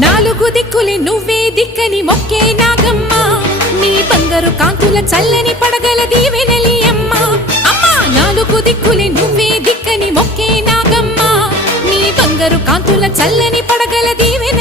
నాలుగు దిక్కులే నువ్వే దిక్కని మొక్కే నాగమ్మ నీ బంగారు కాంతుల చల్లని పడగల దీవెనలి అమ్మ అమ్మా నాలుగు దిక్కులే నువ్వే దిక్కని మొక్కే నాగమ్మ నీ బంగారు కాంతుల చల్లని పడగల దీవెన